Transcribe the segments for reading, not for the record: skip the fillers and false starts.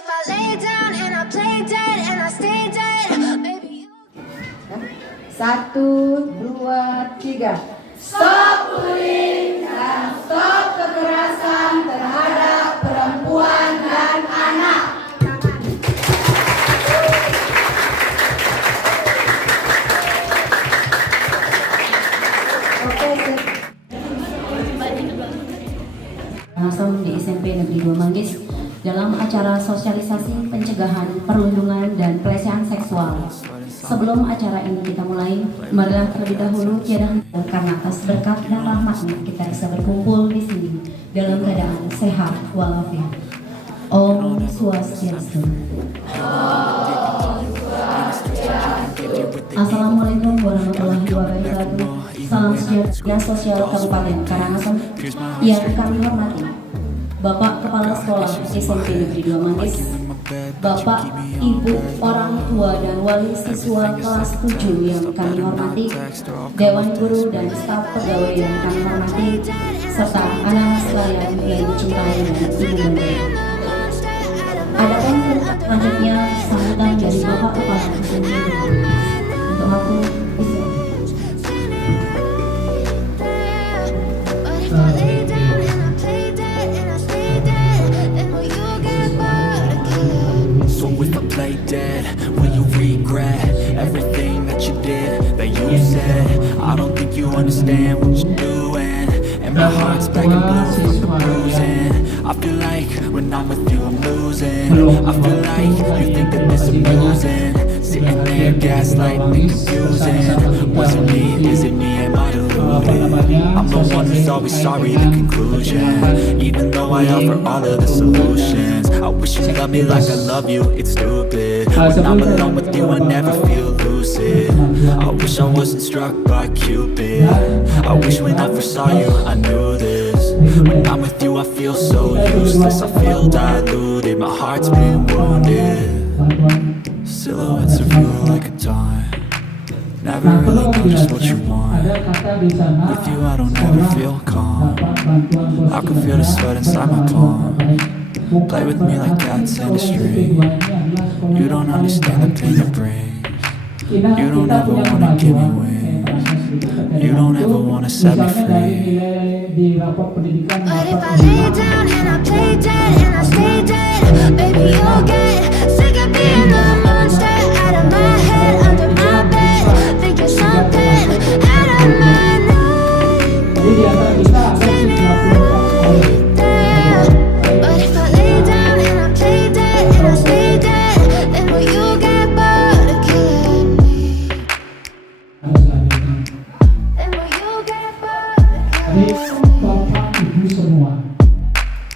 if I lay down and I play dead and I stay dead, baby. 1, 2, 3. Stop bullying dan stop kekerasan terhadap perempuan dan anak. Langsung di SMP Negeri 2 Manggis dalam acara sosialisasi pencegahan perlindungan dan pelecehan seksual. Sebelum acara ini kita mulai, marilah terlebih dahulu tiada karena atas berkat dan rahmatnya kita bisa berkumpul di sini dalam keadaan sehat walafiat. Om Swastiastu. Assalamualaikum warahmatullahi wabarakatuh. Salam sejahtera sosial Kabupaten Karangasem yang kami hormati Bapak Kepala Sekolah SMP Negeri 2 Manggis, Bapak, Ibu, orang tua dan wali siswa kelas 7 yang kami hormati, Dewan Guru dan staf pegawai yang kami hormati, serta anak sekalian yang dicintai dan dimuliakan. Adapun selanjutnya sambutan dari Bapak Kepala SMP untuk aku bisa. So if I play dead, will you regret everything that you did, that you said? I don't think you understand what you're doing, and my heart's black and blue from the bruising. I feel like when I'm with you I'm losing. I feel like you think that this is amusing, sitting there gaslighting and confusing. Was it me? Is it me? Am I deluded? I'm the one who's always sorry, the conclusion, even though I offer all of the solutions. I wish you loved me like I love you, it's stupid. When I'm alone with you I never feel lucid. I wish I wasn't struck by Cupid. I wish when I first saw you I knew this. When I'm with you I feel so useless, I feel diluted, my heart's been wounded. Silhouettes of you like a taunt, never really know just what you want. With you I don't ever feel calm, I can feel the sweat inside my palm. Play with me like cats in a string. You don't understand the pain it brings. You don't ever wanna give me wings. You don't ever wanna set me free. But if I lay down and I play dead and I stay dead, baby, you'll get sick of being a monster out of my head, under my bed, thinking something out of my mind. Say me right there. But if I lay down and I play dead and I stay dead, then will you get bored of killing me? Then will you get bored of killing me? Bapak Ibu semua,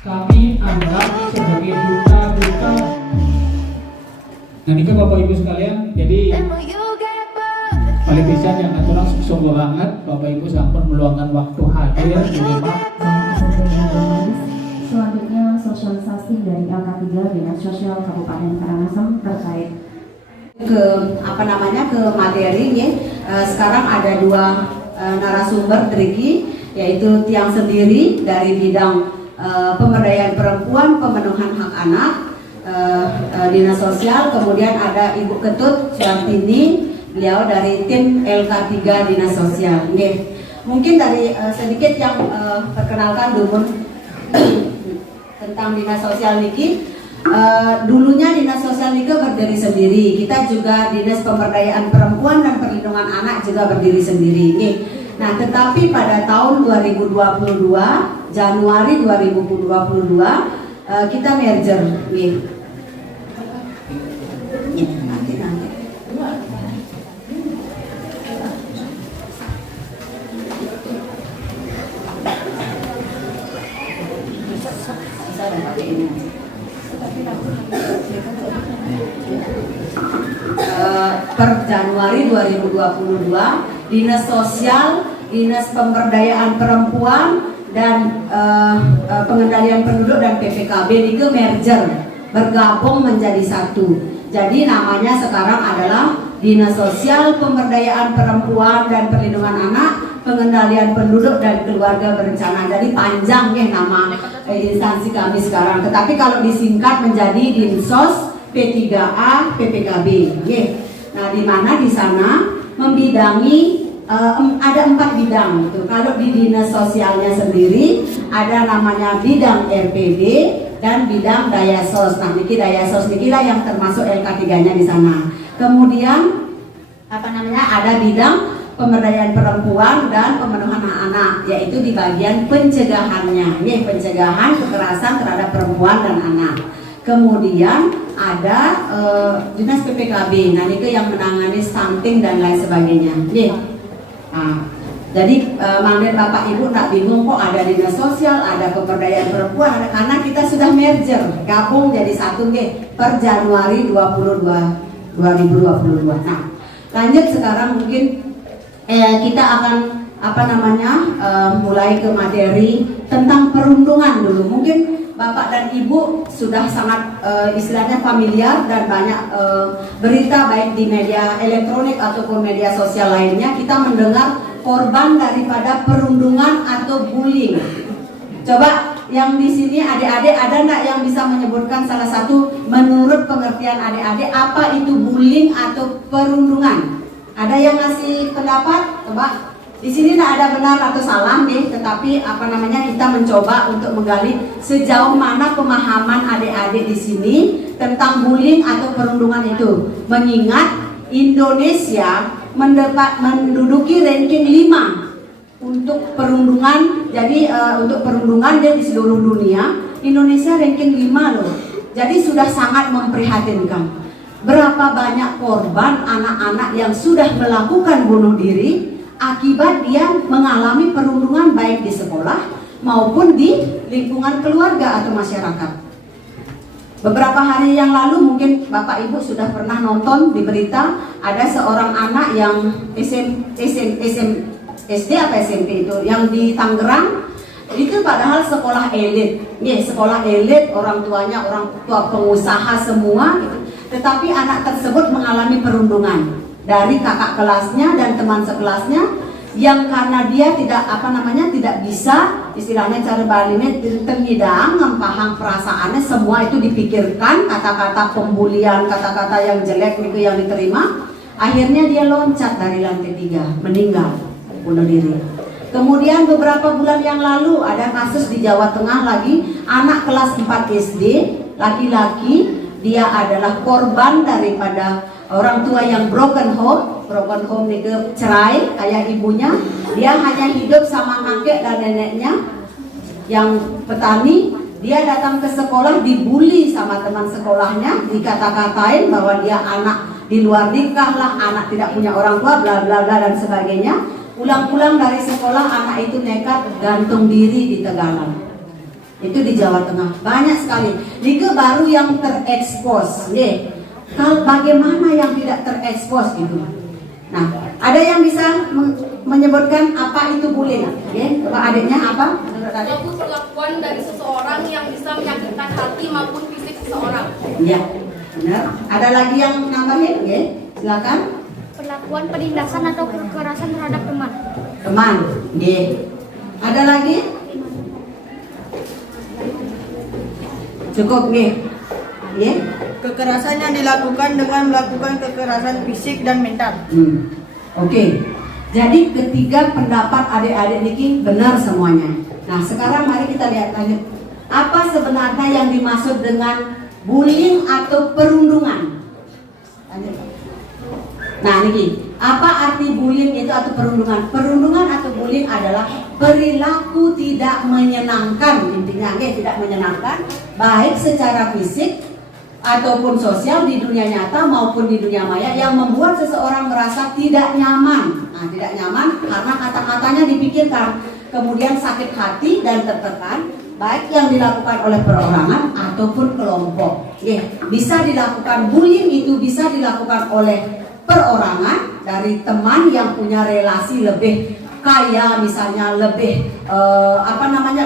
kami anggap sebagai duta-duta. Nah, ini Bapak Ibu sekalian, jadi paling bisa yang aturan sungguh banget Bapak Ibu sampun meluangkan waktu hadir di rumah. Selanjutnya sosialisasi dari LK3 Dinas Sosial Kabupaten Karangasem terkait ke materi ya. Sekarang ada dua narasumber Triki, yaitu Tiang Sendiri dari bidang pemberdayaan perempuan, pemenuhan hak anak, Dinas Sosial. Kemudian ada Ibu Ketut Suartini, beliau dari tim LK3 Dinas Sosial. Mungkin dari sedikit yang perkenalkan dulu tentang Dinas Sosial Niki. Dulunya Dinas Sosial Niki berdiri sendiri. Kita juga Dinas Pemberdayaan Perempuan dan Perlindungan Anak juga berdiri sendiri. Nah, tetapi pada tahun 2022, Januari 2022, kita merger. Per Januari 2022, Dinas Sosial, Dinas Pemberdayaan Perempuan dan Pengendalian Penduduk dan PPKB itu merger, bergabung menjadi satu. Jadi namanya sekarang adalah Dinas Sosial, Pemberdayaan Perempuan dan Perlindungan Anak, Pengendalian Penduduk dan Keluarga Berencana. Jadi panjang ya nama instansi kami sekarang. Tetapi kalau disingkat menjadi Dinsos P3A PPKB. Nah, di mana di sana membidangi ada 4 bidang gitu. Kalau di dinas sosialnya sendiri ada namanya bidang RPD dan bidang daya sos. Nah, niki daya sos niki lah yang termasuk LK3-nya di sana. Kemudian ada bidang pemberdayaan perempuan dan pemenuhan hak anak, yaitu di bagian pencegahannya, pencegahan kekerasan terhadap perempuan dan anak. Kemudian ada dinas PPKB, nah itu yang menangani stunting dan lain sebagainya. Nah, jadi manggil Bapak Ibu nggak bingung kok ada dinas sosial, ada pemberdayaan perempuan, karena kita sudah merger, gabung jadi satu per Januari 2022. Nah, lanjut sekarang mungkin kita akan mulai ke materi tentang perundungan dulu. Mungkin Bapak dan Ibu sudah sangat istilahnya familiar dan banyak berita baik di media elektronik ataupun media sosial lainnya kita mendengar korban daripada perundungan atau bullying. Coba yang di sini adik-adik ada nggak yang bisa menyebutkan salah satu menurut pengertian adik-adik apa itu bullying atau perundungan? Ada yang ngasih pendapat? Coba. Di sini tidak ada benar atau salah tetapi kita mencoba untuk menggali sejauh mana pemahaman adik-adik di sini tentang bullying atau perundungan itu. Mengingat Indonesia menduduki ranking 5 untuk perundungan. Jadi untuk perundungan di seluruh dunia Indonesia ranking 5 loh. Jadi sudah sangat memprihatinkan. Berapa banyak korban anak-anak yang sudah melakukan bunuh diri akibat dia mengalami perundungan baik di sekolah maupun di lingkungan keluarga atau masyarakat. Beberapa hari yang lalu mungkin Bapak Ibu sudah pernah nonton di berita ada seorang anak yang SD apa SMP itu yang di Tangerang itu padahal sekolah elit, sekolah elit, orang tuanya orang tua pengusaha semua gitu. Tetapi anak tersebut mengalami perundungan dari kakak kelasnya dan teman sekelasnya yang karena dia tidak bisa istilahnya cara balinnya terhidang ngempahang perasaannya, semua itu dipikirkan, kata-kata pembulian, kata-kata yang jelek itu yang diterima, akhirnya dia loncat dari lantai 3 meninggal bunuh diri. Kemudian beberapa bulan yang lalu ada kasus di Jawa Tengah lagi, anak kelas 4 SD laki-laki, dia adalah korban daripada orang tua yang broken home itu cerai ayah ibunya, dia hanya hidup sama kakek dan neneknya yang petani. Dia datang ke sekolah dibully sama teman sekolahnya, dikata-katain bahwa dia anak di luar nikah lah, anak tidak punya orang tua, bla bla bla dan sebagainya. Pulang-pulang dari sekolah anak itu nekat gantung diri di Tegalan. Itu di Jawa Tengah banyak sekali. Liga baru yang terekspos, bagaimana yang tidak terekspos gitu. Nah, ada yang bisa menyebutkan apa itu bullying? Coba adiknya apa? Suatu perlakuan dari seseorang yang bisa menyakitkan hati maupun fisik seseorang. Iya, benar. Ada lagi yang nambahin? Silakan. Perlakuan penindasan atau kekerasan terhadap teman. Teman, ada lagi? Cukup Kekerasan yang dilakukan dengan melakukan kekerasan fisik dan mental. Oke. Jadi ketiga pendapat adik-adik ini benar semuanya. Nah, sekarang mari kita lihat lanjut. Apa sebenarnya yang dimaksud dengan bullying atau perundungan? Lanjut. Nah, niki, apa arti bullying itu atau perundungan? Perundungan atau bullying adalah perilaku tidak menyenangkan, intinya tidak menyenangkan, baik secara fisik ataupun sosial di dunia nyata maupun di dunia maya yang membuat seseorang merasa tidak nyaman. Nah, tidak nyaman karena kata-katanya dipikirkan, kemudian sakit hati dan tertekan, baik yang dilakukan oleh perorangan ataupun kelompok. Bisa dilakukan bullying itu bisa dilakukan oleh perorangan dari teman yang punya relasi lebih kaya, misalnya lebih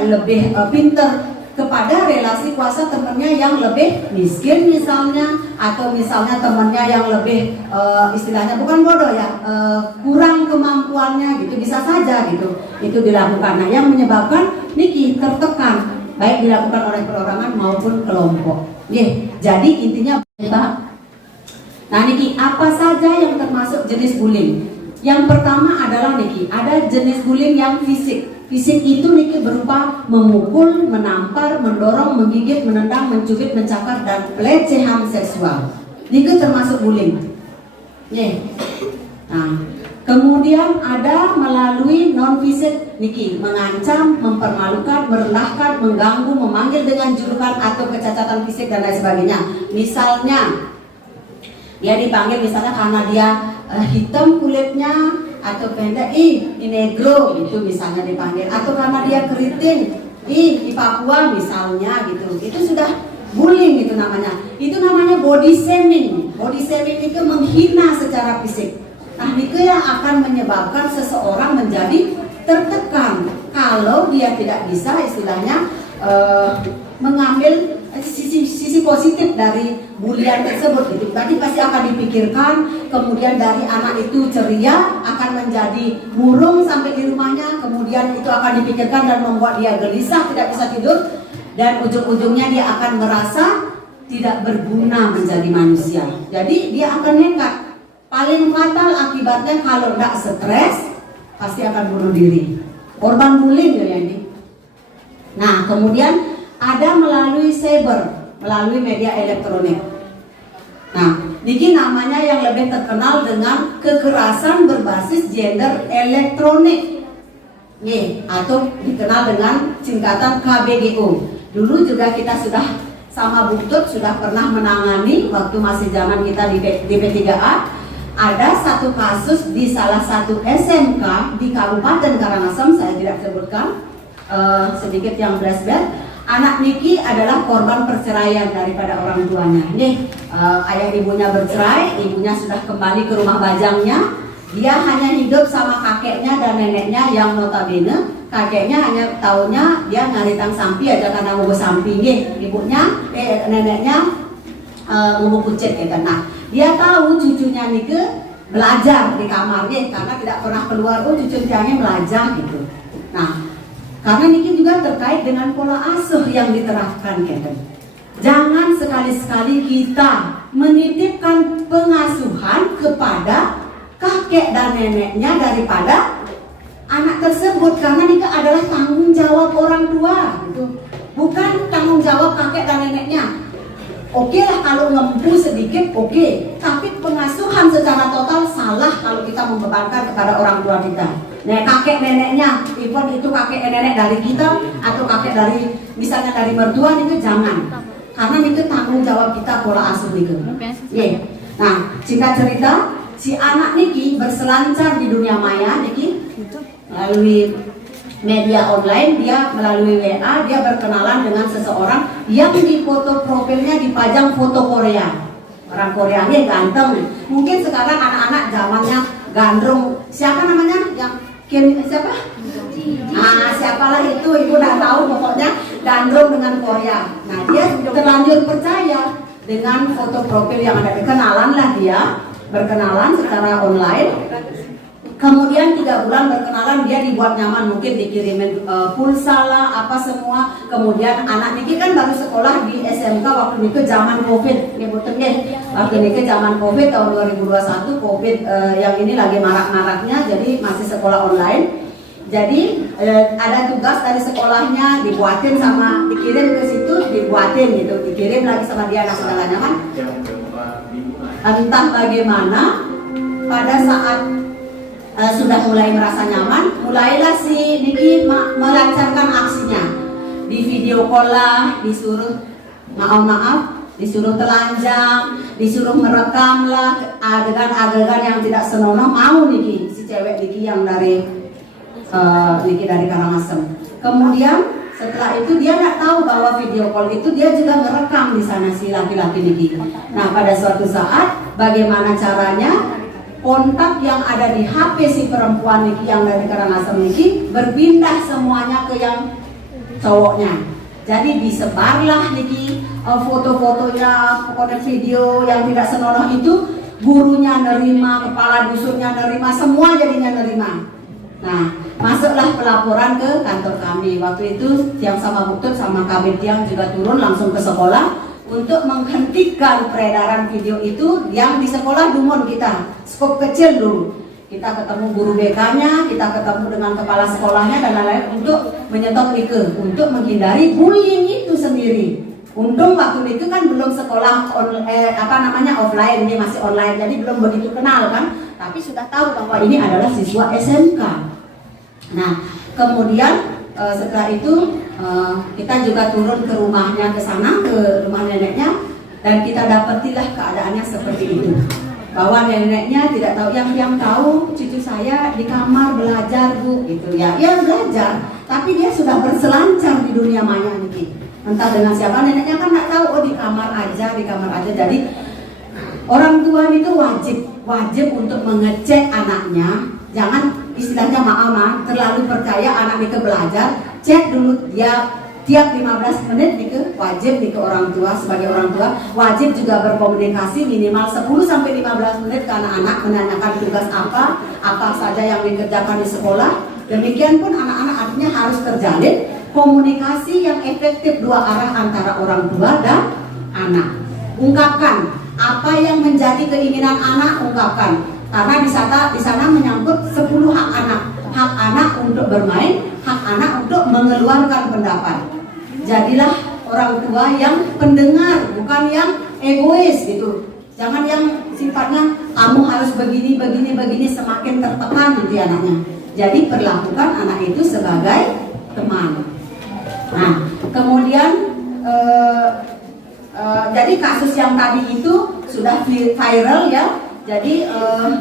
lebih pinter, kepada relasi kuasa temannya yang lebih miskin misalnya, atau misalnya temannya yang lebih istilahnya bukan bodoh ya, kurang kemampuannya gitu, bisa saja gitu itu dilakukan. Nah, yang menyebabkan Niki tertekan baik dilakukan oleh perorangan maupun kelompok. Jadi intinya Pak. Nah Niki, apa saja yang termasuk jenis bullying? Yang pertama adalah Niki, ada jenis bullying yang fisik. Fisik itu Niki berupa memukul, menampar, mendorong, menggigit, menendang, mencubit, mencakar, dan pelecehan seksual. Niki termasuk bullying. Nah, kemudian ada melalui non fisik Niki, mengancam, mempermalukan, merendahkan, mengganggu, memanggil dengan julukan atau kecacatan fisik dan lain sebagainya. Misalnya dia dipanggil misalnya karena dia hitam kulitnya atau pendek, ini negro gitu misalnya dipanggil, atau karena dia keriting, di Papua misalnya gitu. Itu sudah bullying itu namanya. Itu namanya body shaming. Body shaming itu menghina secara fisik. Nah, itu yang akan menyebabkan seseorang menjadi tertekan kalau dia tidak bisa istilahnya mengambil sisi positif dari bulian tersebut gitu. Tadi pasti akan dipikirkan, kemudian dari anak itu ceria akan menjadi murung sampai di rumahnya, kemudian itu akan dipikirkan dan membuat dia gelisah, tidak bisa tidur, dan ujung-ujungnya dia akan merasa tidak berguna menjadi manusia. Jadi dia akan nekat. Paling fatal akibatnya kalau tidak stres pasti akan bunuh diri. Korban bullying ya ini. Nah, kemudian ada melalui cyber, melalui media elektronik. Nah, Niki namanya yang lebih terkenal dengan kekerasan berbasis gender elektronik. Atau dikenal dengan singkatan KBGO. Dulu juga kita sudah sama Butut sudah pernah menangani waktu masih zaman kita di P3A. Ada satu kasus di salah satu SMK di Kabupaten Karangasem, saya tidak sebutkan, sedikit yang flashback. Anak Niki adalah korban perceraian daripada orang tuanya. Ayah ibunya bercerai, ibunya sudah kembali ke rumah bajangnya. Dia hanya hidup sama kakeknya dan neneknya yang notabene kakeknya hanya taunya dia ngaritang sampi aja karena mau sampi. Ibunya, neneknya ngomong kucet gitu. Nah, dia tahu cucunya Nike belajar di kamarnya karena tidak pernah keluar. Cucu tiangnya belajar gitu. Nah, karena Niki juga terkait dengan pola asuh yang diterapkan gitu. Jangan sekali-sekali kita menitipkan pengasuhan kepada kakek dan neneknya daripada anak tersebut, karena Niki adalah tanggung jawab orang tua gitu. Bukan tanggung jawab kakek dan neneknya. Oke lah kalau ngempu sedikit oke, tapi pengasuhan secara total salah kalau kita membebankan kepada orang tua kita. Nah, kakek neneknya, even itu kakek nenek dari kita atau kakek dari misalnya dari mertua itu jangan, karena itu tanggung jawab kita pola asuh itu. Nah, singkat cerita, si anak Niki berselancar di dunia maya Niki melalui media online, dia melalui WA, dia berkenalan dengan seseorang yang di foto profilnya dipajang foto Korea. Orang Korea ini ganteng. Mungkin sekarang anak-anak zamannya gandrung. Siapa namanya? Yang Kim siapa? Nah, siapalah itu, ibu udah tahu pokoknya gandrung dengan Korea. Nah, dia terlanjur percaya dengan foto profil yang ada. Kenalan lah dia, berkenalan secara online. Kemudian 3 bulan berkenalan, dia dibuat nyaman, mungkin dikirimin pulsa lah, apa semua. Kemudian anak Niki kan baru sekolah di SMK waktu itu zaman COVID, waktu Niki zaman COVID tahun 2021, COVID yang ini lagi marak-maraknya, jadi masih sekolah online. Jadi ada tugas dari sekolahnya, dibuatin sama, dikirim ke situ, dibuatin gitu, dikirim lagi sama dia, anak segala nyaman. Entah bagaimana, pada saat sudah mulai merasa nyaman, mulailah si Niki melancarkan aksinya. Di video call lah, disuruh disuruh telanjang, disuruh merekam lah adegan-adegan yang tidak senonoh. Mau Niki, si cewek Niki yang dari Niki dari Karangasem. Kemudian setelah itu dia nggak tahu bahwa video call itu dia juga merekam di sana si laki-laki Niki. Nah, pada suatu saat bagaimana caranya? Kontak yang ada di HP si perempuan Niki yang dari Karangasem Niki berpindah semuanya ke yang cowoknya. Jadi disebarlah niki foto-fotonya, pokoknya video yang tidak senonoh itu, gurunya nerima, kepala dusunnya nerima, semua jadinya nerima. Nah, masuklah pelaporan ke kantor kami. Waktu itu Tiang sama Buktut sama Kabit Tiang juga turun langsung ke sekolah untuk menghentikan peredaran video itu yang di sekolah Dumon kita, skop kecil dulu. Kita ketemu guru BK-nya, kita ketemu dengan kepala sekolahnya dan lain-lain untuk menyetop itu, untuk menghindari bullying itu sendiri. Untung waktu itu kan belum sekolah offline, ini masih online, jadi belum begitu kenal kan, tapi sudah tahu bahwa ini adalah siswa SMK. Nah, kemudian setelah itu kita juga turun ke rumahnya, ke sana, ke rumah neneknya, dan kita dapatilah keadaannya seperti itu. Bahwa neneknya tidak tahu, yang tahu cucu saya di kamar belajar bu, gitu ya, ya belajar, tapi dia sudah berselancar di dunia maya nih, entah dengan siapa. Neneknya kan nggak tahu, oh di kamar aja. Jadi orang tua itu wajib untuk mengecek anaknya, jangan istilahnya maaf terlalu percaya anak itu belajar, cek dulu dia. Tiap 15 menit itu wajib ke orang tua, sebagai orang tua wajib juga berkomunikasi minimal 10-15 menit ke anak-anak, menanyakan tugas apa saja yang dikerjakan di sekolah. Demikian pun anak-anak artinya harus terjalin komunikasi yang efektif dua arah antara orang tua dan anak. Ungkapkan apa yang menjadi keinginan anak, ungkapkan, karena di sana menyangkut 10 hak anak untuk bermain, hak anak untuk mengeluarkan pendapat. Jadilah orang tua yang pendengar, bukan yang egois gitu. Jangan yang sifatnya kamu harus begini, semakin tertekan nanti anaknya. Jadi perlakukan anak itu sebagai teman. Nah, kemudian jadi kasus yang tadi itu sudah viral ya. Jadi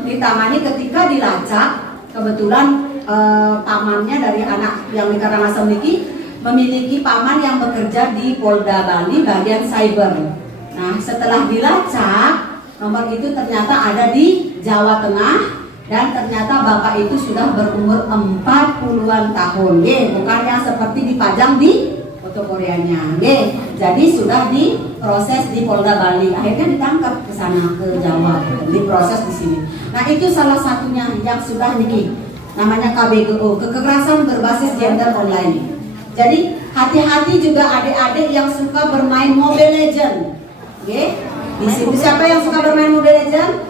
ditangani ketika dilacak, kebetulan pamannya dari anak yang di Karangasem ini memiliki paman yang bekerja di Polda Bali bagian cyber. Nah, setelah dilacak, nomor itu ternyata ada di Jawa Tengah dan ternyata bapak itu sudah berumur 40-an tahun. Bukan yang seperti dipajang di foto Koreanya. Jadi sudah diproses di Polda Bali. Akhirnya ditangkap ke sana ke Jawa, diproses di sini. Nah, itu salah satunya yang sudah namanya KBGO, kekerasan berbasis gender online. Jadi hati-hati juga adik-adik yang suka bermain Mobile Legend. Di situ siapa yang suka bermain Mobile Legend?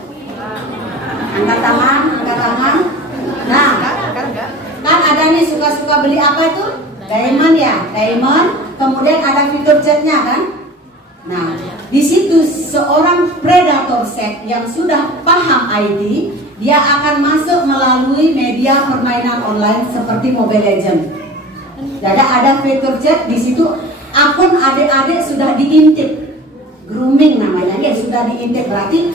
Angkat tangan. Nah, kan ada nih suka beli apa itu? Diamond ya, diamond. Kemudian ada fitur chatnya kan? Nah, di situ seorang predator seks yang sudah paham ID, dia akan masuk melalui media permainan online seperti Mobile Legend. Jadi ada fitur chat di situ, akun adik-adik sudah diintip, grooming namanya, sudah diintip. Berarti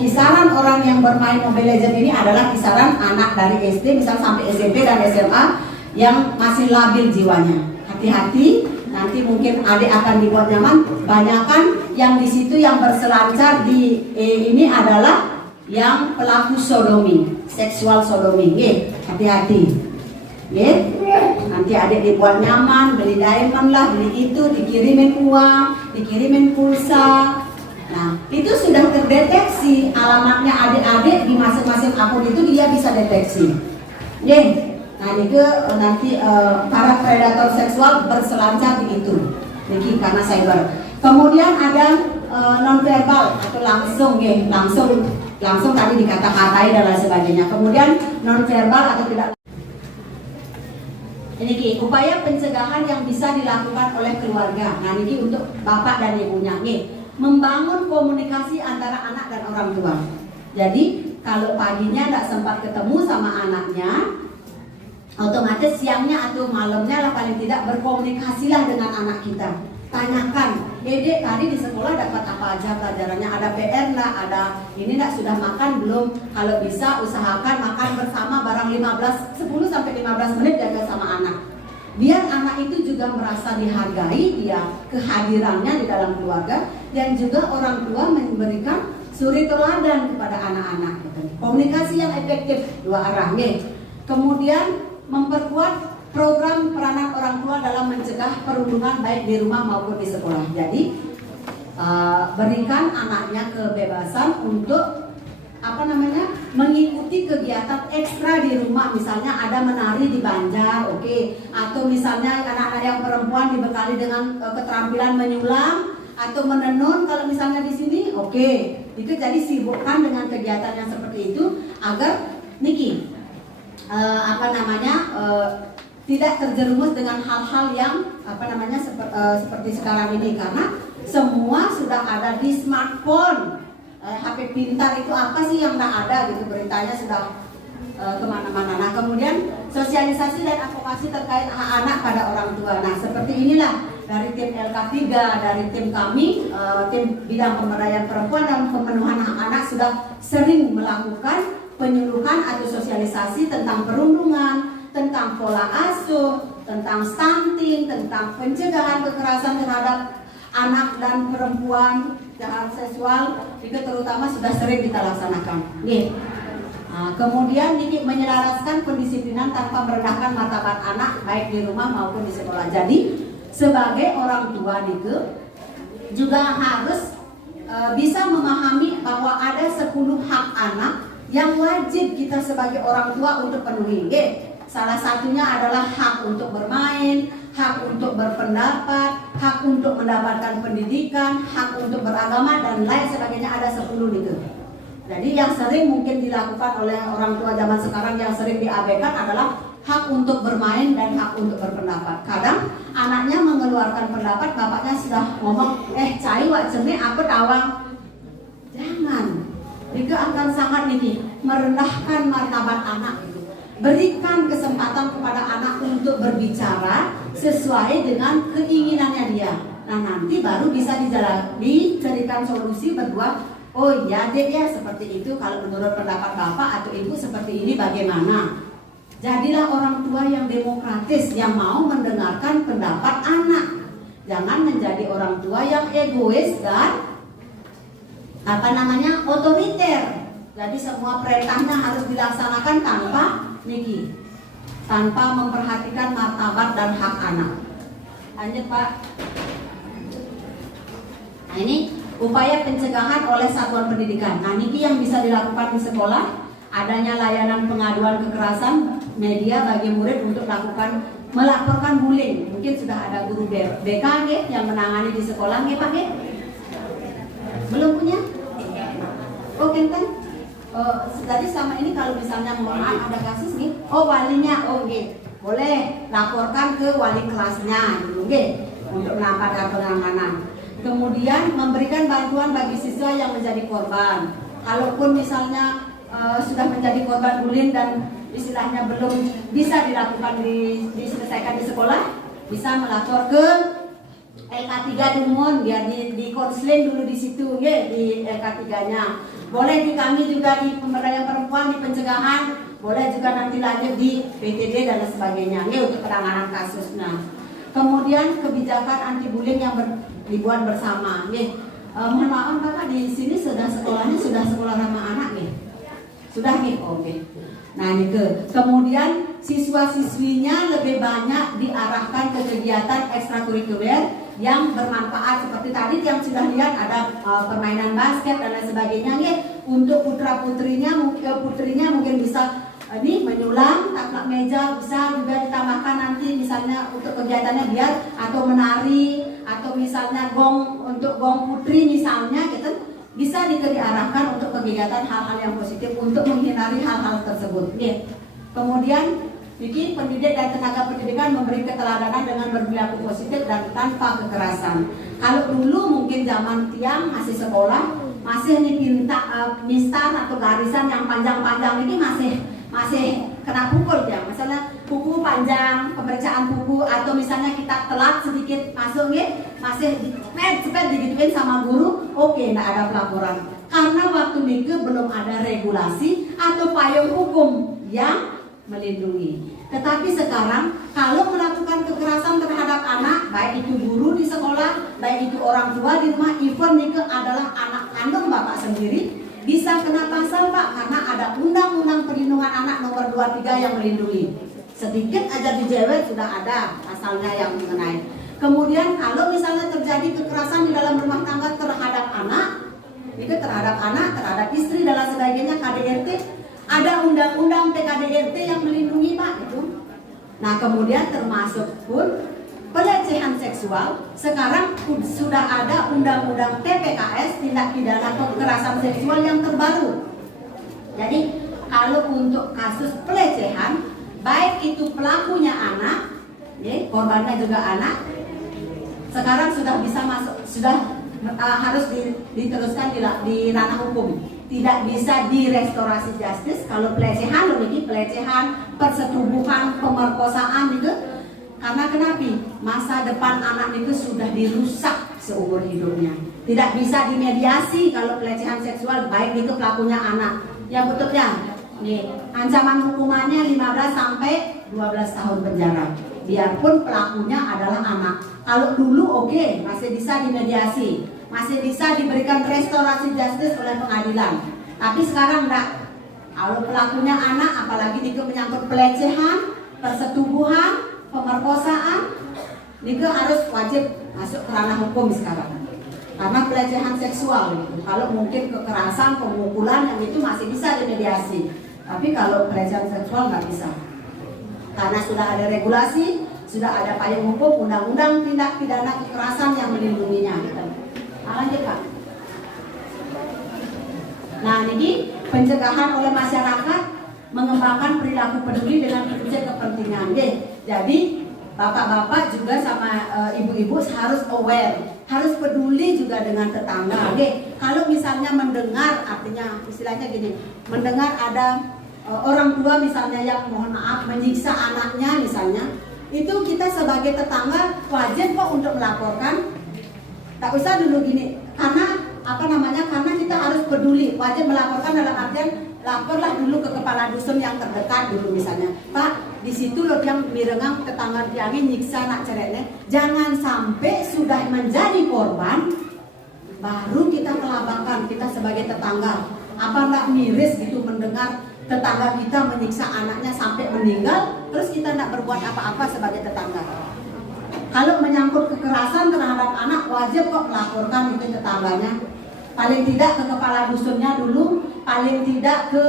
kisaran orang yang bermain Mobile Legends ini adalah kisaran anak dari SD, misal sampai SMP dan SMA yang masih labil jiwanya. Hati-hati, nanti mungkin adik akan dibuat nyaman. Banyakan yang di situ yang berselancar di ini adalah yang pelaku sodomi, seksual sodomi. Hati-hati. Nanti adik dibuat nyaman, beli diamond lah, beli itu, dikirimin uang, dikirimin pulsa. Nah, itu sudah terdeteksi alamatnya adik-adik di masing-masing akun itu, dia bisa deteksi. Nah, itu nanti para predator seksual berselancar di itu, jadi karena cyber. Kemudian ada nonverbal atau langsung tadi dikata-katai dan lain sebagainya. Kemudian nonverbal atau tidak. Ini upaya pencegahan yang bisa dilakukan oleh keluarga. Nah, ini untuk bapak dan ibunya. Membangun komunikasi antara anak dan orang tua. Jadi kalau paginya tidak sempat ketemu sama anaknya, otomatis siangnya atau malamnya lah paling tidak berkomunikasilah dengan anak kita. Tanyakan, Dek tadi di sekolah dapat apa aja pelajarannya? Ada PR nggak? Ada ini nggak? Sudah makan belum? Kalau bisa usahakan makan bersama barang 10-15 menit jaga sama anak. Biar anak itu juga merasa dihargai, dia kehadirannya di dalam keluarga, dan juga orang tua memberikan suri teladan kepada anak-anak. Komunikasi yang efektif dua arah. Kemudian memperkuat program peranan orang tua dalam mencegah perundungan baik di rumah maupun di sekolah. Jadi berikan anaknya kebebasan untuk mengikuti kegiatan ekstra di rumah, misalnya ada menari di Banjar, oke, atau misalnya anak-anak yang perempuan dibekali dengan keterampilan menyulam atau menenun kalau misalnya di sini, oke. Itu jadi sibukkan dengan kegiatan yang seperti itu agar Niki tidak terjerumus dengan hal-hal yang seperti sekarang ini, karena semua sudah ada di smartphone. HP pintar itu apa sih yang tak ada gitu, beritanya sudah kemana-mana. Nah kemudian sosialisasi dan advokasi terkait hak anak pada orang tua. Nah seperti inilah dari tim LK3, dari tim kami, tim bidang pemberdayaan perempuan dan pemenuhan hak anak sudah sering melakukan penyuluhan atau sosialisasi tentang perundungan, tentang pola asuh, tentang stunting, tentang pencegahan kekerasan terhadap anak dan perempuan, kejahatan seksual, itu terutama sudah sering kita laksanakan. Nih. Nah, kemudian Niki menyelaraskan pendisiplinan tanpa merendahkan martabat anak baik di rumah maupun di sekolah. Jadi sebagai orang tua Niki juga harus bisa memahami bahwa ada 10 hak anak yang wajib kita sebagai orang tua untuk penuhi. Salah satunya adalah hak untuk bermain, hak untuk berpendapat, hak untuk mendapatkan pendidikan, hak untuk beragama, dan lain sebagainya, ada 10 itu. Jadi yang sering mungkin dilakukan oleh orang tua zaman sekarang yang sering diabaikan adalah hak untuk bermain dan hak untuk berpendapat. Kadang anaknya mengeluarkan pendapat, bapaknya sudah ngomong, cai wak cene aku tawang. Jangan, itu akan sangat merendahkan martabat anak. Berikan kesempatan kepada anak untuk berbicara sesuai dengan keinginannya dia. Nah nanti baru bisa dicarikan solusi berdua. Oh iya dek ya seperti itu, kalau menurut pendapat bapak atau ibu seperti ini bagaimana? Jadilah orang tua yang demokratis, yang mau mendengarkan pendapat anak. Jangan menjadi orang tua yang egois dan otoriter. Jadi semua perintahnya harus dilaksanakan tanpa memperhatikan martabat dan hak anak. Lanjut Pak. Nah ini upaya pencegahan oleh satuan pendidikan. Nah Niki yang bisa dilakukan di sekolah, adanya layanan pengaduan kekerasan media bagi murid untuk melaporkan bullying. Mungkin sudah ada guru BK yang menangani di sekolah Pak. Belum punya? Oke kan? Jadi sama ini kalau misalnya mohon maaf ada kasus walinya, boleh laporkan ke wali kelasnya untuk mendapatkan penanganan. Kemudian memberikan bantuan bagi siswa yang menjadi korban. Kalaupun misalnya sudah menjadi korban bullying dan istilahnya belum bisa dilakukan diselesaikan di sekolah, bisa melapor ke LK3 Dumon, biar di konseling dulu di situ di LK3-nya. Boleh di kami juga di pemberdayaan perempuan, di pencegahan, boleh juga nanti lanjut di PTD dan sebagainya untuk penanganan kasusnya. Kemudian kebijakan anti bullying yang dibuat bersama. Mohon maaf Bapak, di sini sudah sekolah ramah anak Sudah oke. Nah kemudian siswa-siswinya lebih banyak diarahkan ke kegiatan ekstrakurikuler yang bermanfaat seperti tadi yang sudah lihat ada permainan basket dan lain sebagainya untuk putrinya mungkin bisa menyulam, taklak meja, bisa juga ditambahkan nanti misalnya untuk kegiatannya biar atau menari atau misalnya untuk gong putri misalnya bisa diarahkan untuk kegiatan hal-hal yang positif untuk menghindari hal-hal tersebut. Kemudian bikin pendidik dan tenaga pendidikan memberi keteladanan dengan berperilaku positif dan tanpa kekerasan. Kalau dulu mungkin zaman tiang masih sekolah, masih mistar atau garisan yang panjang-panjang ini masih kena pukul ya. Misalnya buku panjang, pemeriksaan buku atau misalnya kita telat sedikit masuk masih cepet digituin sama guru, enggak ada pelaporan. Karena waktu itu belum ada regulasi atau payung hukum yang melindungi. Tetapi sekarang kalau melakukan kekerasan terhadap anak, baik itu guru di sekolah, baik itu orang tua di rumah, even itu adalah anak kandung Bapak sendiri, bisa kena pasal Pak, karena ada Undang-Undang Perlindungan Anak nomor 23 yang melindungi. sedikit aja dijewet sudah ada pasalnya yang mengenai. Kemudian kalau misalnya terjadi kekerasan di dalam rumah tangga terhadap anak, itu terhadap anak, terhadap istri dan lain sebagainya, KDRT, ada undang-undang PKDRT yang melindungi Pak itu. Nah kemudian termasuk pun pelecehan seksual, sekarang sudah ada undang-undang TPKS, tindak pidana kekerasan seksual yang terbaru. Jadi kalau untuk kasus pelecehan, baik itu pelakunya anak, ya, korbannya juga anak, sekarang sudah bisa masuk, sudah harus diteruskan di ranah hukum. Tidak bisa di restorasi justice. Kalau pelecehan, lebih pelecehan, persetubuhan, pemerkosaan itu. Karena kenapa? Masa depan anak itu sudah dirusak seumur hidupnya. Tidak bisa dimediasi kalau pelecehan seksual, baik itu pelakunya anak. Ya betul ya. Nih, ancaman hukumannya 15 sampai 12 tahun penjara. Biarpun pelakunya adalah anak. Kalau dulu oke, masih bisa dimediasi, masih bisa diberikan restorasi justice oleh pengadilan. Tapi sekarang enggak. Kalau pelakunya anak, apalagi itu menyangkut pelecehan, persetubuhan, pemerkosaan, itu harus wajib masuk ke ranah hukum sekarang. Karena pelecehan seksual gitu. Kalau mungkin kekerasan, pemukulan yang itu masih bisa dimediasi. Tapi kalau pelecehan seksual nggak bisa. Karena sudah ada regulasi, sudah ada payung hukum, undang-undang tindak pidana kekerasan yang melindunginya. Lanjut Pak. Nah ini pencegahan oleh masyarakat mengembangkan perilaku peduli dengan prinsip kepentingan. Jadi bapak-bapak juga sama ibu-ibu harus aware, harus peduli juga dengan tetangga. Kalau misalnya mendengar, artinya istilahnya gini, mendengar ada orang tua misalnya yang mohon maaf menyiksa anaknya misalnya, itu kita sebagai tetangga wajib kok untuk melaporkan. Tak usah dulu gini, karena apa namanya? Karena kita harus peduli, wajib melaporkan dalam artian laporlah dulu ke kepala dusun yang terdekat dulu misalnya. Pak, di situ loh yang mirengang tetangga tiangin nyiksa anak cereknya. Jangan sampai sudah menjadi korban baru kita melaporkan, kita sebagai tetangga. Apa enggak miris gitu mendengar tetangga kita menyiksa anaknya sampai meninggal, terus kita tidak berbuat apa-apa sebagai tetangga. Kalau menyangkut kekerasan terhadap anak, wajib kok melaporkan itu tetangganya. Paling tidak ke kepala dusunnya dulu, paling tidak ke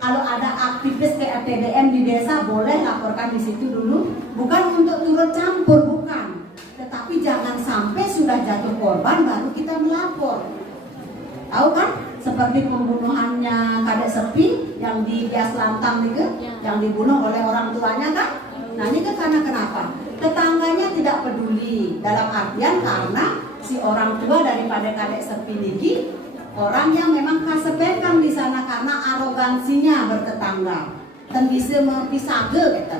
kalau ada aktivis kayak TBM di desa boleh laporkan di situ dulu. Bukan untuk turut campur, bukan. Tetapi jangan sampai sudah jatuh korban baru kita melapor. Tahu kan? Seperti pembunuhannya Kadek Sepi yang di Bias Lantang itu, yang dibunuh oleh orang tuanya kan? Nah ini kan karena kenapa? Tetangganya tidak peduli, dalam artian karena si orang tua daripada Kadek Sepi ini orang yang memang kasepekan di sana karena arogansinya bertetangga, dan bisa mempisage gitu,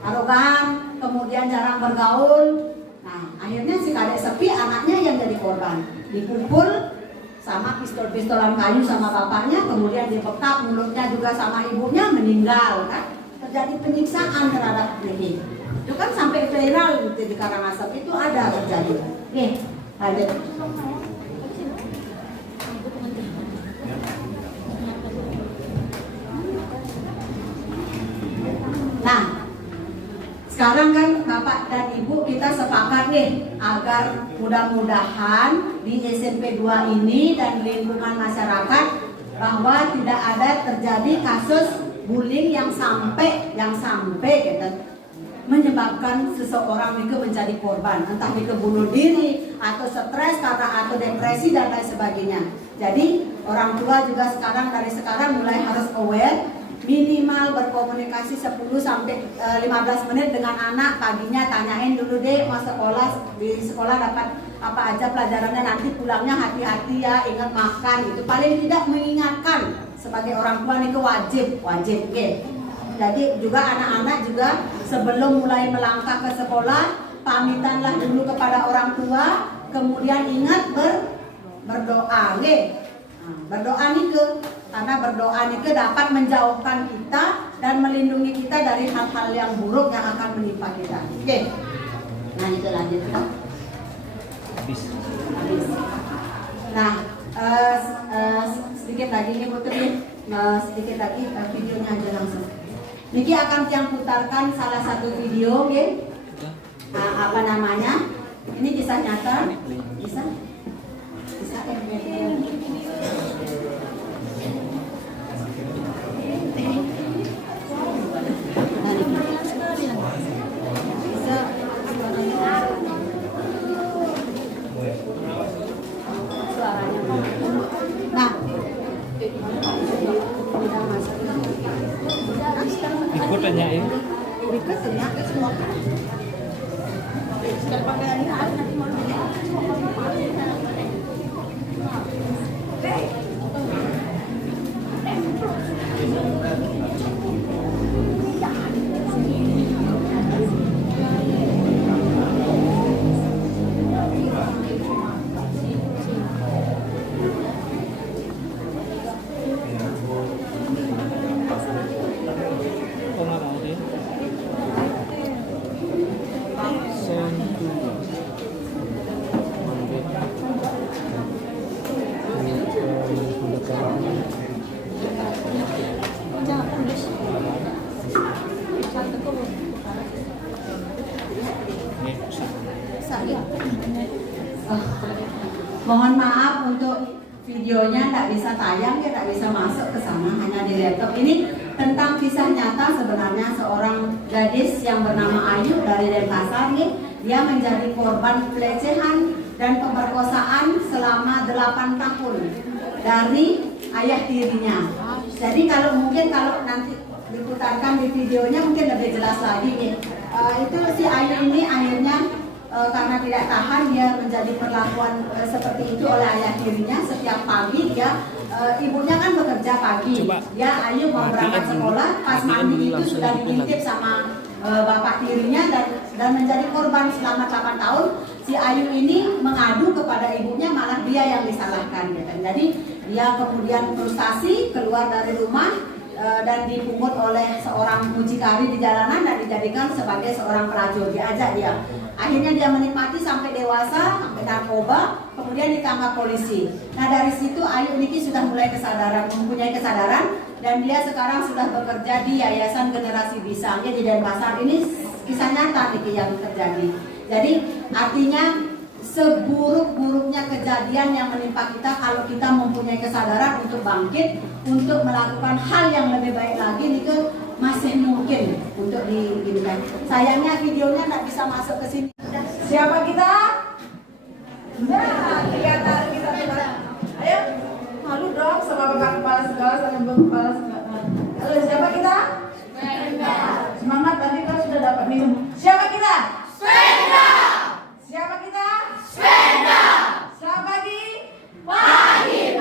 arogan, kemudian jarang bergaul. Nah akhirnya si Kadek Sepi anaknya yang jadi korban, dipukul sama pistol-pistolan kayu sama bapaknya, kemudian dibekap mulutnya juga sama ibunya, meninggal kan. Terjadi penyiksaan terhadap ini. Itu kan sampai viral gitu di Karangasem, itu ada terjadi. Oke, lanjut. Nah, sekarang kan Bapak dan Ibu kita sepakat nih agar mudah-mudahan di SMP 2 ini dan lingkungan masyarakat bahwa tidak ada terjadi kasus bullying yang sampai gitu menyebabkan seseorang itu menjadi korban, entah itu bunuh diri atau stres atau depresi dan lain sebagainya. Jadi orang tua juga dari sekarang mulai harus aware, minimal berkomunikasi 10 sampai 15 menit dengan anak. Paginya tanyain dulu deh mau sekolah, di sekolah dapat apa aja pelajarannya, nanti pulangnya hati-hati ya, ingat makan gitu. Paling tidak mengingatkan sebagai orang tua itu wajib okay. Jadi juga anak-anak juga sebelum mulai melangkah ke sekolah pamitanlah dulu kepada orang tua, kemudian ingat berdoa okay. Berdoa nih karena berdoa nih dapat menjauhkan kita dan melindungi kita dari hal-hal yang buruk yang akan menimpa kita. Oke. Nah itu lanjut kan? Habis. Nah sedikit lagi nih putri, sedikit lagi videonya aja langsung. Niki akan tiang putarkan salah satu video, okay? Apa namanya? Ini kisah nyata. Bisa? Bisa ya? Nah, Ikut tanyain. berikut ya semua. Kok nggak mau dia? Mohon maaf untuk videonya tidak bisa tayang, ya tidak bisa masuk ke sana, hanya di laptop. Ini tentang kisah nyata sebenarnya seorang gadis yang bernama Ayu dari Denpasar. Dia menjadi korban pelecehan dan pemerkosaan selama 8 tahun dari ayah tirinya. Jadi kalau nanti diputarkan di videonya mungkin lebih jelas lagi nih. Itu si Ayu ini akhirnya karena tidak tahan dia menjadi perlakuan seperti itu oleh ayah tirinya. Setiap pagi dia ibunya kan bekerja pagi, dia Ayu mau berangkat sekolah, pas mandi itu sudah dititip sama bapak tirinya dan menjadi korban selama 8 tahun. Si Ayu ini mengadu kepada ibunya, malah dia yang disalahkan gitu. Jadi dia kemudian frustasi keluar dari rumah dan dipungut oleh seorang mucikari di jalanan dan dijadikan sebagai seorang pelacur. Diajak dia. Akhirnya dia menikmati sampai dewasa, sampai narkoba, kemudian ditangkap polisi. Nah dari situ Ayu Niki sudah mulai mempunyai kesadaran, dan dia sekarang sudah bekerja di Yayasan Generasi Bisa di Denpasar. Ini kisah nyata Niki yang terjadi. Jadi artinya seburuk-buruknya kejadian yang menimpa kita, kalau kita mempunyai kesadaran untuk bangkit, untuk melakukan hal yang lebih baik lagi, Niki masih mungkin untuk diginikan. Sayangnya videonya tidak bisa masuk ke sini. Siapa kita? Nah, kita. Ayo, malu dong sama bapak kepala sekolah, sama ibu kepala sekolah. Halo, siapa kita? Semangat, tadi kan sudah dapat minum. Siapa kita? Swenda. Siapa kita? Swenda. Selamat pagi. Pagi,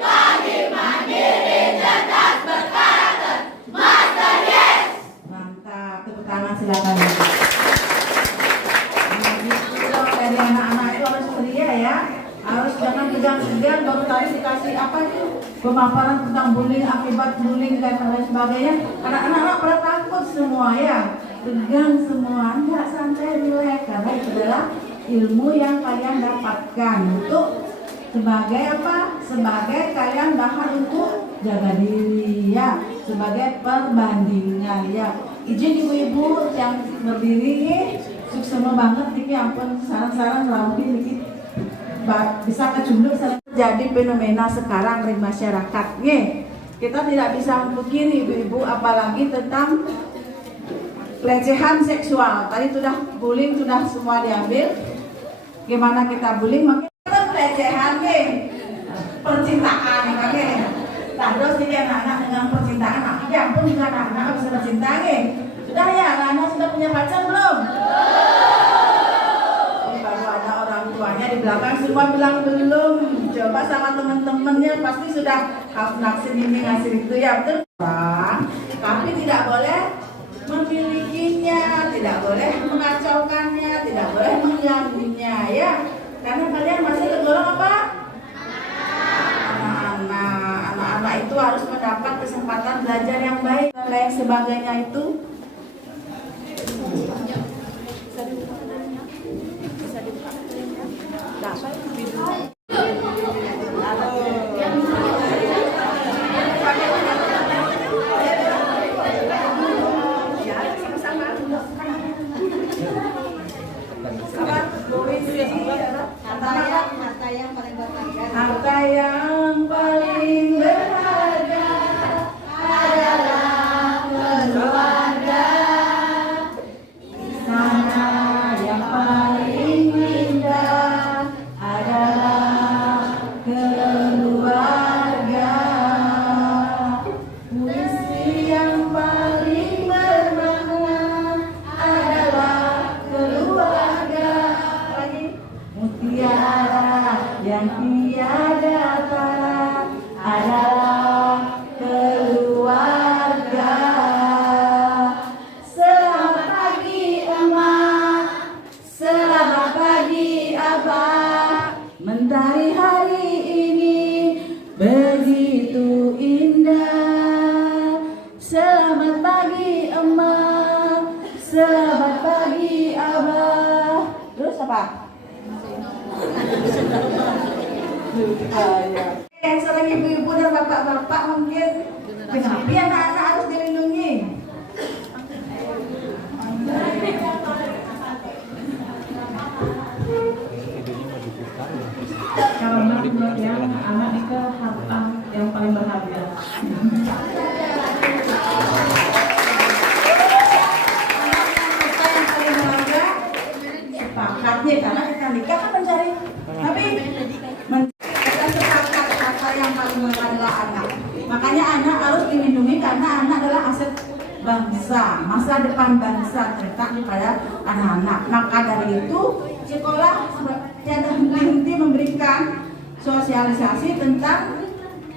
mandiri, cerdas, berkarakter. Master Yes. Mantap, tepuk tangan silakan. Dari anak-anak itu harus ceria ya, harus jangan segan-segan. Baru tadi dikasih apa itu pemaparan tentang bullying, akibat bullying dan lain sebagainya. Anak-anak pada takut semua ya, tegang semua, enggak, santai, rileks, karena itu adalah ilmu yang kalian dapatkan untuk sebagai apa? Sebagai kalian bahan untuk jaga diri ya, sebagai perbandingan ya. Izin ibu-ibu yang berdiri, suksema banget Niki, ampun saran-saran rapi Niki bisa kejumlah jadi fenomena sekarang di masyarakat nih. Kita tidak bisa memungkiri ibu-ibu, apalagi tentang pelecehan seksual. Tadi sudah bullying, sudah semua diambil. Gimana kita bullying? Makin kita pelecehan nih, percintaan oke. Nah, terus ini anak-anak dengan percintaan, ya ampun juga anak-anak bisa bercinta nih. Sudah ya, anak-anak sudah punya pacar belum? Baru ada orang tuanya di belakang semua bilang belum. Coba sama teman-temannya pasti sudah harus naksir ini ngasih itu ya, betul? Tapi tidak boleh memilikinya, tidak boleh mengacaukannya, tidak boleh mengganggunya ya. Karena kalian masih tergolong apa? Anak-anak itu harus mendapat kesempatan belajar yang baik dan lain sebagainya itu. begitu indah. Selamat pagi emak, selamat pagi abah. Terus apa? Yang sering ibu-ibu dan bapak-bapak mungkin, kenapa anak-anak harus dilindungi? Karena menurut yang anak itu harta yang paling berharga. Sepakatnya karena kita nikah kan mencari, tapi kita sepakat kata yang paling berharga adalah anak. Makanya anak harus dilindungi karena anak adalah aset bangsa, masa depan bangsa terletak pada anak-anak. Maka dari itu sekolah tiada henti memberikan sosialisasi tentang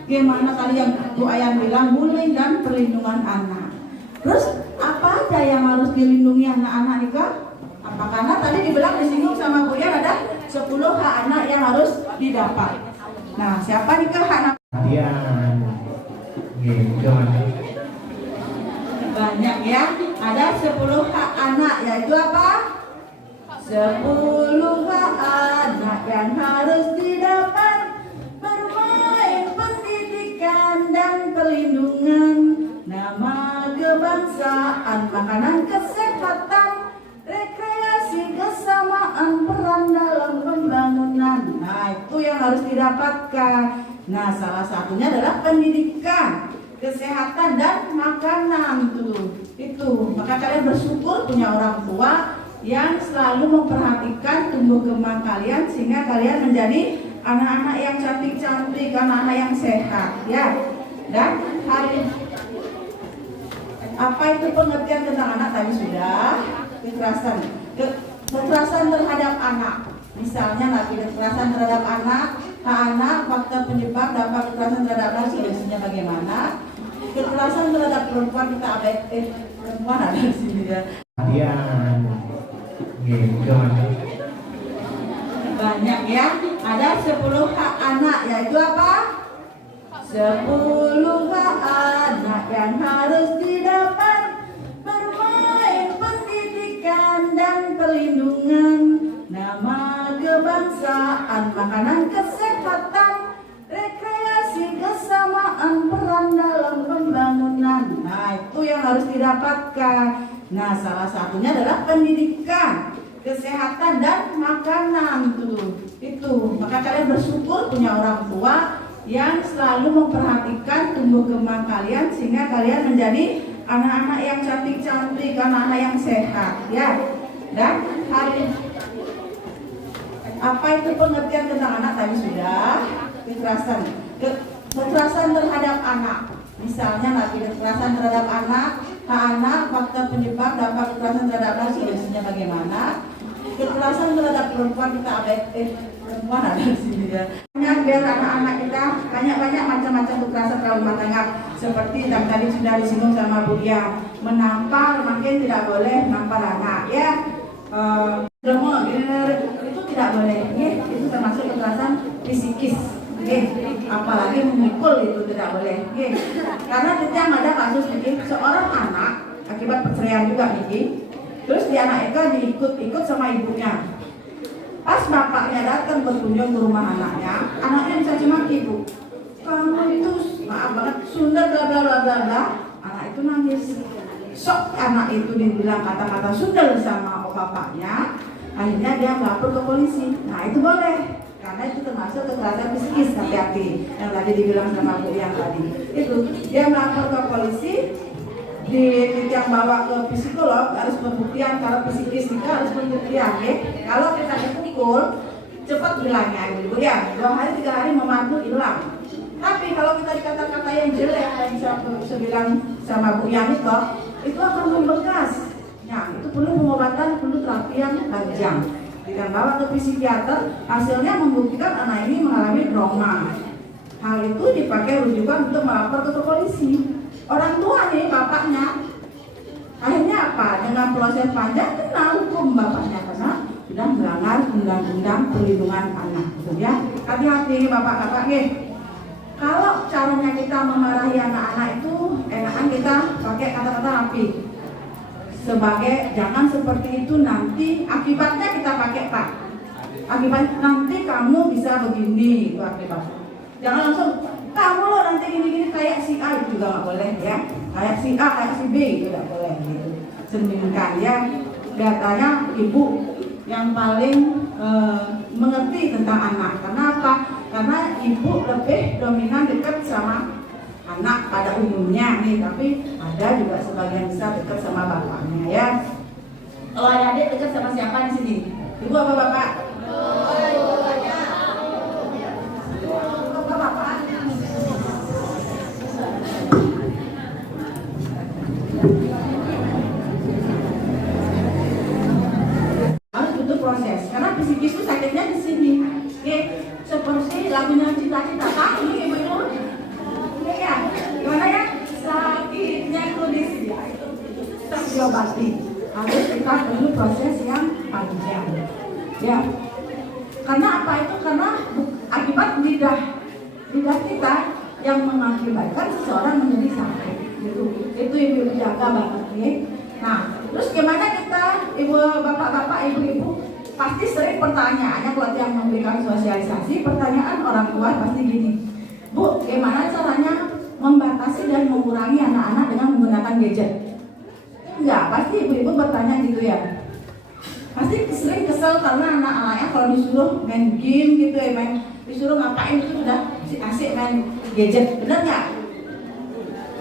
gimana tadi yang Bu Ayah bilang, bullying dan perlindungan anak. Terus apa aja yang harus dilindungi anak-anak nikah? Apa karena tadi dibilang disinggung sama Bu Yan ada 10 hak anak yang harus didapat. Nah, siapa nikah anak? Banyak ya. Ada 10 hak anak, yaitu apa? 10 hak anak yang harus didapat: bermain, pendidikan dan perlindungan, nama kebangsaan, makanan, kesehatan, rekreasi, kesamaan peran dalam pembangunan. Nah, itu yang harus didapatkan. Nah, salah satunya adalah pendidikan, kesehatan dan makanan tuh. Itu. Maka kalian bersyukur punya orang tua yang selalu memperhatikan tumbuh kembang kalian sehingga kalian menjadi anak-anak yang cantik-cantik, anak-anak yang sehat, ya. Dan hari apa itu pengertian tentang anak tadi sudah. Kekerasan terhadap anak, misalnya lagi kekerasan terhadap anak, faktor penyebab dampak kekerasan terhadap anak, solusinya bagaimana? Kekerasan terhadap perempuan kita abaikan, perempuan ada di sini ya. Banyak ya, ada 10 hak anak, yaitu apa? 10 hak anak yang harus didapat: bermain, pendidikan dan perlindungan, nama kebangsaan, makanan, kesehatan, rekreasi, kesamaan peran dalam pembangunan. Nah, itu yang harus didapatkan. Nah, salah satunya adalah pendidikan, kesehatan dan makanan tuh. Itu. Maka kalian bersyukur punya orang tua yang selalu memperhatikan tumbuh kembang kalian sehingga kalian menjadi anak-anak yang cantik-cantik, anak-anak yang sehat, ya. Dan hari apa itu pengertian tentang anak tadi sudah. Kekerasan terhadap anak, misalnya lagi kekerasan terhadap anak, faktor penyebab dampak kekerasan terhadap anak, solusinya bagaimana? Kekerasan terhadap perempuan kita abaikan, perempuan ada di sini ya. Biar anak-anak kita banyak macam-macam kekerasan dalam rumah tangga, seperti yang tadi sudah disinggung sama Bu Dia, menampar, makin tidak boleh nampar anak, ya. Itu tidak boleh, ya. Itu termasuk kekerasan fisikis, ya. Apalagi memukul itu tidak boleh, ya. Karena kita ada kasus ini, seorang anak akibat perceraian juga nih. Terus dia anak itu diikut sama ibunya. Pas bapaknya datang berkunjung ke rumah anaknya bisa cemaki, ibu. Kamu itu maaf banget Sunda bla bla bla bla bla. Anak itu nangis. Sok anak itu dibilang kata-kata Sunda sama bapaknya. Akhirnya dia melapor ke polisi. Nah, itu boleh. Karena itu termasuk kekerasan psikis, hati-hati. Yang tadi dibilang sama Bu yang tadi. Itu dia melapor ke polisi. Yang bawa ke psikolog harus pembuktian. Kalau psikis kita harus pembuktian, ya. Kalau kita dipukul cepat hilangnya, ibu ya. 2 hari 3 hari memantau hilang. Tapi kalau kita dikata-kata yang jelek, yang bisa bilang sama Bu Yani itu akan membekas. Nah, itu perlu pengobatan, perlu terapi yang panjang. Kita bawa ke psikiater, hasilnya membuktikan anak ini mengalami trauma. Hal itu dipakai rujukan untuk melapor ke polisi. Orang tua nih, bapaknya, akhirnya apa? Dengan proses panjang kena hukum bapaknya karena sudah melanggar undang-undang perlindungan anak, gitu ya. Hati-hati bapak-bapak nih. Kalau caranya kita memarahi anak-anak itu enakan kita pakai kata-kata rapi. Sebagai jangan seperti itu, nanti akibatnya kita pakai Pak. Akibat nanti kamu bisa begini, itu akibatnya. Jangan langsung kamu lo nanti gini-gini kayak si A, itu juga nggak boleh ya. Kayak si A, kayak si B itu nggak boleh gitu. Sembunyikan ya. Biasanya ibu yang paling mengerti tentang anak. Kenapa? Karena ibu lebih dominan dekat sama anak pada umumnya nih, tapi ada juga sebagian besar dekat sama bapaknya ya. Kalau adik dekat sama siapa di sini? Ibu apa bapak? Bapak. Harus butuh proses, karena psikis itu sakitnya di sini. Oke, seperti lagunya cita-cita kami, ibu-ibu. Ya, gimana ya? Sakitnya itu di sini. Itu diobati. Harus kita perlu proses yang panjang. Ya, karena apa itu? Karena akibat lidah kita yang mengakibatkan seseorang menjadi sakit. Itu ibu jaga banget nih. Nah, terus gimana kita, ibu bapak-bapak, ibu-ibu pasti sering pertanyaannya kalau yang memberikan sosialisasi, pertanyaan orang tua pasti gini, Bu, gimana caranya membatasi dan mengurangi anak-anak dengan menggunakan gadget? Enggak, pasti ibu-ibu bertanya gitu ya. Pasti sering kesel karena anak-anaknya kalau disuruh main game gitu ya, disuruh ngapain itu udah asik main gadget, bener nggak?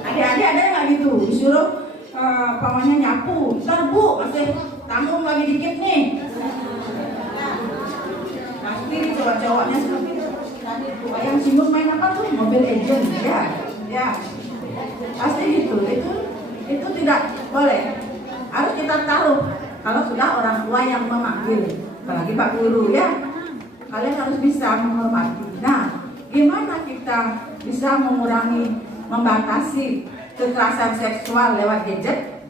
Adik-adik ada nggak gitu? Disuruh pamannya nyapu, ntar Bu, masih tanggung lagi dikit nih. Pasti cowok-cowoknya seperti itu. Yang sibuk main apa tuh? Mobile Legends, ya. Pasti gitu. Itu tidak boleh. Harus kita taruh. Kalau sudah orang tua yang memanggil, apalagi Pak Guru ya, kalian harus bisa menghormati. Nah, gimana kita bisa mengurangi, membatasi kekerasan seksual lewat gadget?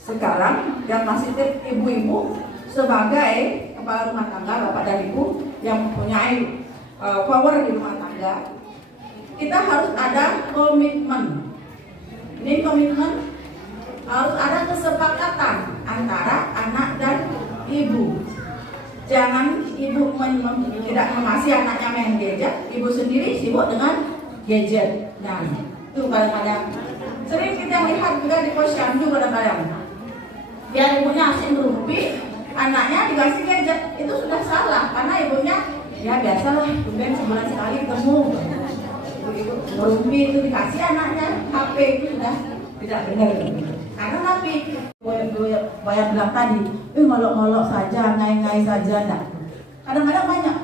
Sekarang yang masih ibu-ibu sebagai kepala rumah tangga, bapak dan ibu yang mempunyai power di rumah tangga, kita harus ada komitmen. Ini komitmen harus ada kesepakatan antara anak dan ibu. Jangan ibu tidak memasi anaknya main gadget, ibu sendiri sibuk dengan gadget. Nah, itu kadang-kadang sering kita lihat juga di posyandu kadang-kadang. Biar ibunya asik ngerumpi, anaknya dikasih gadget, itu sudah salah karena ibunya ya biasalah, kemudian sebulan sekali ketemu. Ibu ngerumpi itu dikasih anaknya HP, itu sudah tidak benar. Karena Nabi bayar bilang tadi, ngolok-ngolok saja, ngai-ngai saja, enggak. Kadang-kadang banyak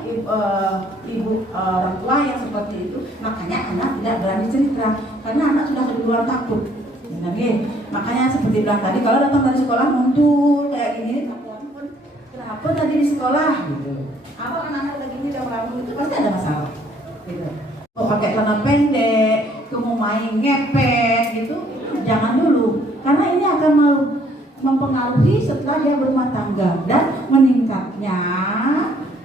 ibu orang tua yang seperti itu, makanya anak tidak berani cerita karena anak sudah keduluan takut. Makanya seperti bilang tadi, kalau datang dari sekolah muncul kayak gini, kenapa tadi di sekolah? Gitu. Apa anak-anak lagi ini udah melamun itu pasti ada masalah. Gitu. Oh, pakai celana pendek, mau main ngepet gitu, jangan dulu, karena ini akan mempengaruhi setelah dia berumah tangga dan meningkatnya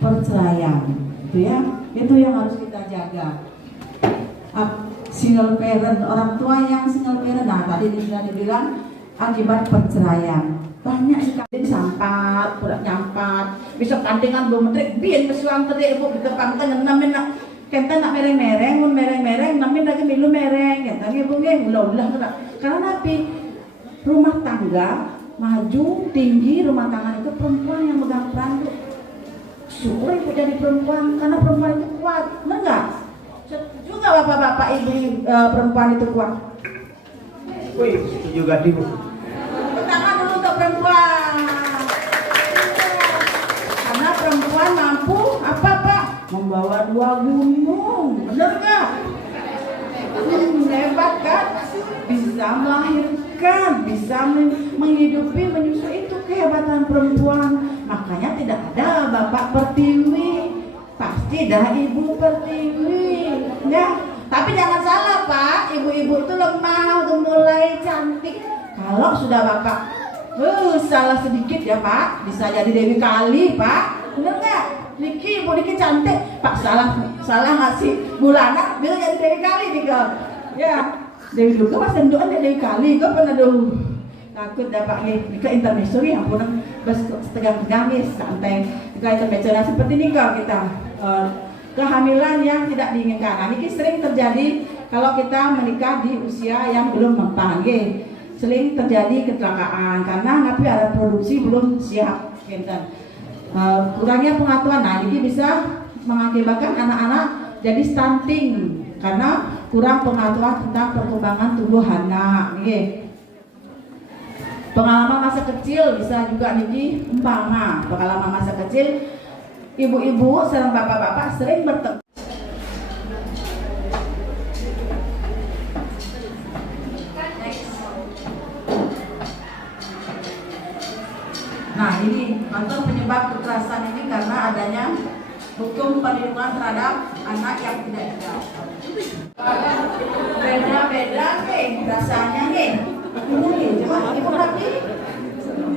perceraian, gitu ya. Itu yang harus kita jaga. Single parent, orang tua yang single parent, nah tadi sudah dibilang akibat perceraian banyak sekali sampat, pura nyampat, besok kandengan belum menteri, biar pesuang tadi ibu ditepangkan namin nak kenta nak mereng-mereng, mun mereng-mereng, namin lagi milu mereng, kenta ibu nggih ulah-ulah karena nabi rumah tangga maju tinggi, rumah tangga itu perempuan yang megang peran itu. Syukur ibu jadi perempuan karena perempuan itu kuat, benar nggak? Juga bapak-bapak ibu perempuan itu kuat. Wih, setuju gak ibu? Tangan dulu untuk perempuan. Karena perempuan mampu apa Pak? Membawa 2 gunung, benar nggak? Hebat kan? Bisa melahirkan, bisa menghidupi, menyusui, itu kehebatan perempuan. Makanya tidak ada bapak pertiwi, pasti dah ibu pertiwi, ya. Tapi jangan salah Pak, ibu-ibu itu lemah untuk mulai cantik. Kalau sudah bapak salah sedikit ya Pak, bisa jadi Dewi Kali Pak, bener nggak? Niki, ibu Niki cantik, Pak salah salah ngasih bulanan, bila jadi Dewi Kali nih kau. Ya, Dewi dulu pas doa Dewi Kali, kau pernah dulu takut dapat nih ke intermezzo ya, pun bas tegang-tegang nih santai. Ke intermezzo nah seperti ini kau kita kehamilan yang tidak diinginkan. Nah, ini sering terjadi kalau kita menikah di usia yang belum mempan, sering terjadi kecelakaan karena napi ada produksi belum siap, kurangnya pengetahuan. Nah, ini bisa mengakibatkan anak-anak jadi stunting karena kurang pengetahuan tentang perkembangan tubuh anak. Pengalaman masa kecil bisa juga nih umpama pengalaman masa kecil ibu-ibu serta bapak-bapak sering bertemu. Nah, ini faktor penyebab kekerasan ini karena adanya hukum perlindungan terhadap anak yang tidak dijaga. Beda-beda nih rasanya nih. Ini coba ibu Rapi,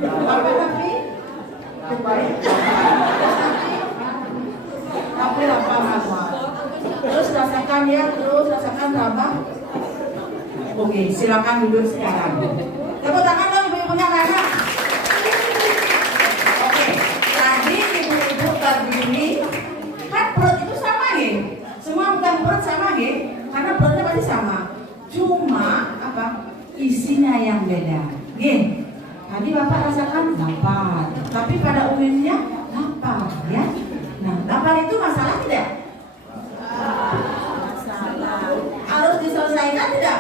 bapak Rapi, tapi apa mas? Terus rasakan ya, terus rasakan rabah. Oke, silakan duduk sekarang. Tepuk tangan dong ibu-ibunya anak. Oke, tadi ibu-ibu terdiri kan perut itu sama nih, semua bukan perut sama nih, karena perutnya pasti sama. Cuma apa? Isinya yang beda. Tadi bapak rasakan lapar, tapi pada umumnya lapar, ya. Nah, lapar itu masalah tidak? Masalah. Harus diselesaikan tidak?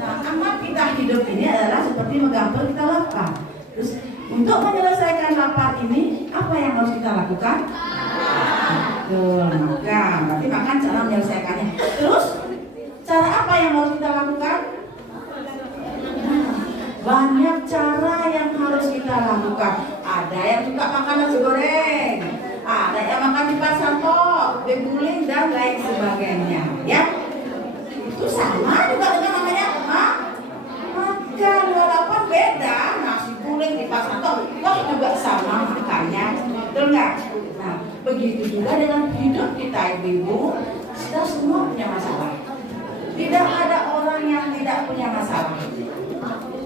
Nah, amat kita hidup ini adalah seperti menggampang kita lapar. Terus untuk menyelesaikan lapar ini apa yang harus kita lakukan? Makan. Berarti makan cara menyelesaikannya. Terus cara apa yang harus kita lakukan? Banyak cara yang harus kita lakukan. Ada yang suka makan nasi goreng, ada yang makan di pasar tok, beguling dan lain sebagainya. Ya, itu sama juga dengan namanya makan, walaupun beda. Nasi guling di pasar tok, toh juga sama makannya, betul nggak? Nah, begitu juga dengan hidup kita ibu-ibu, kita semua punya masalah. Tidak ada orang yang tidak punya masalah.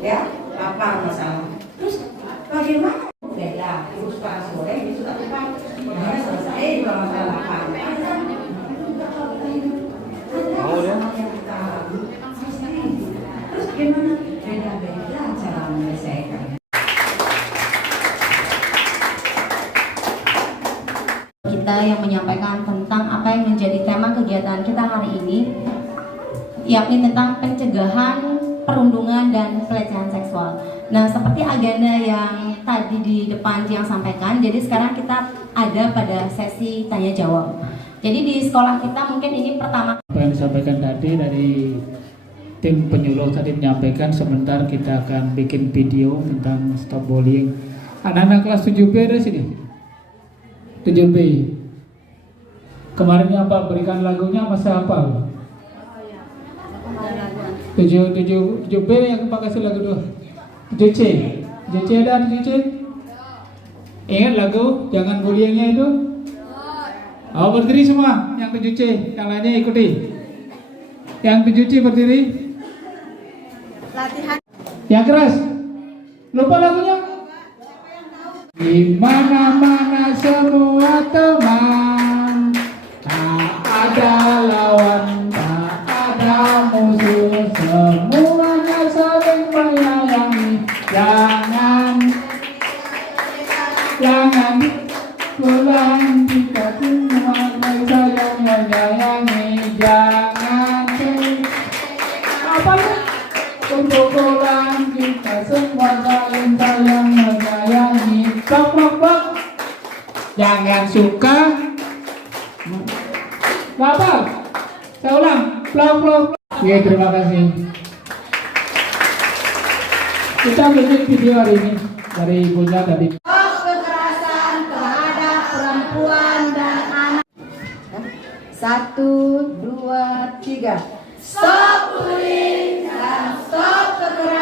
Ya, lapar masalah. Terus bagaimana? Beda. Terus pas sore itu tak lupa. Nah, selesai dua masalah lapar. Terus gimana? Beda-beda cara menyelesaikan. Kita yang menyampaikan tentang apa yang menjadi tema kegiatan kita hari ini, yakni tentang pencegahan perundungan dan pelecehan seksual. Nah, seperti agenda yang tadi di depan yang sampaikan, jadi sekarang kita ada pada sesi tanya jawab. Jadi di sekolah kita mungkin ini pertama. Apa yang disampaikan tadi dari tim penyuluh tadi menyampaikan, sebentar kita akan bikin video tentang stop bullying. Anak-anak kelas 7B ada sini? 7B. Kemarin apa? Berikan lagunya masa hafal? 7B yang pakai lagu dulu. 7C ada 7C. Ingat lagu jangan bullyingnya itu? Oh, berdiri semua yang 7C, yang lainnya ikuti. Yang 7C berdiri. Latihan. Yang keras. Lupa lagunya? Di mana-mana semua teman, tak ada lawan, tak ada musuh, semuanya saling menyayangi. Jangan pulang kita semua saling menyayangi. Jangan apa ya? Untuk pulang kita semua saling menyayangi. Blok. Jangan suka. Apa? Saya ulang. Blok. Oke, terima kasih. Kita bikin video hari ini dari ibunya tadi. Kekerasan terhadap perempuan dan anak. 1, 2, 3. Stop bullying dan stop kekerasan.